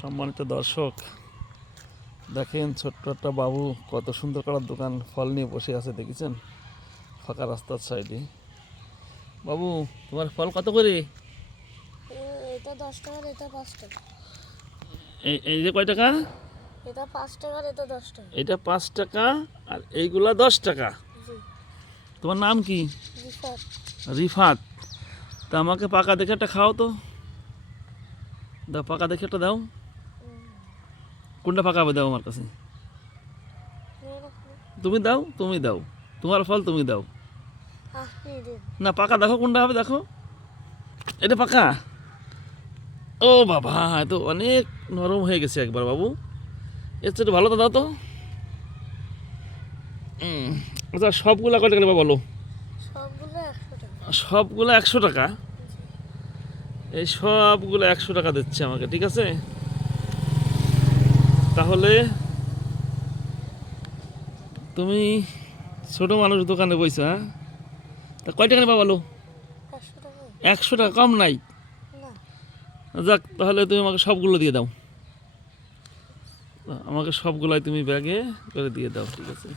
সম্মানিত দর্শক, দেখেন ছোট্ট একটা বাবু কত সুন্দর করার দোকান ফল নিয়ে বসে আছে, দেখেছেন? ফাঁকা রাস্তার সাইডে। বাবু, তোমার ফল কত করে? এটা 10 টাকার, এটা 5 টাকা। এই যে কয় টাকা? এটা 5 টাকার, এটা 10 টাকা। এটা 5 টাকা আর এইগুলা 10 টাকা। জি। তোমার নাম কি? রিফাত। রিফাত। তা আমাকে পাকা দেখে একটা খাও তো। দাও, পাকা দেখে একটা দাও। কোনটা পাকা হবে দাও আমার কাছে। তুমি দাও, তুমি দাও, তোমার ফল তুমি দাও। আপনি দিন। না, পাকা দেখো কোনটা হবে, দেখো। এটা পাকা? ও বাবা, এ তো অনেক নরম হয়ে গেছে একবার বাবু। এর চেয়ে একটু ভালো তো দাও তো। আচ্ছা, সবগুলা কত টাকা বলো? সবগুলো 100 টাকা। সবগুলো 100 টাকা? এই সবগুলো 100 টাকা দিচ্ছে আমাকে, ঠিক আছে? তাহলে তুমি ছোট মানুষ দোকানে বইছো, হ্যাঁ? তা কয় টাকা নেবা বলো? 100 টাকা। 100 টাকা কম নাই? না। যাক, তাহলে তুমি আমাকে সবগুলো দিয়ে দাও। আমাকে সবগুলাই তুমি ব্যাগে করে দিয়ে দাও, ঠিক আছে?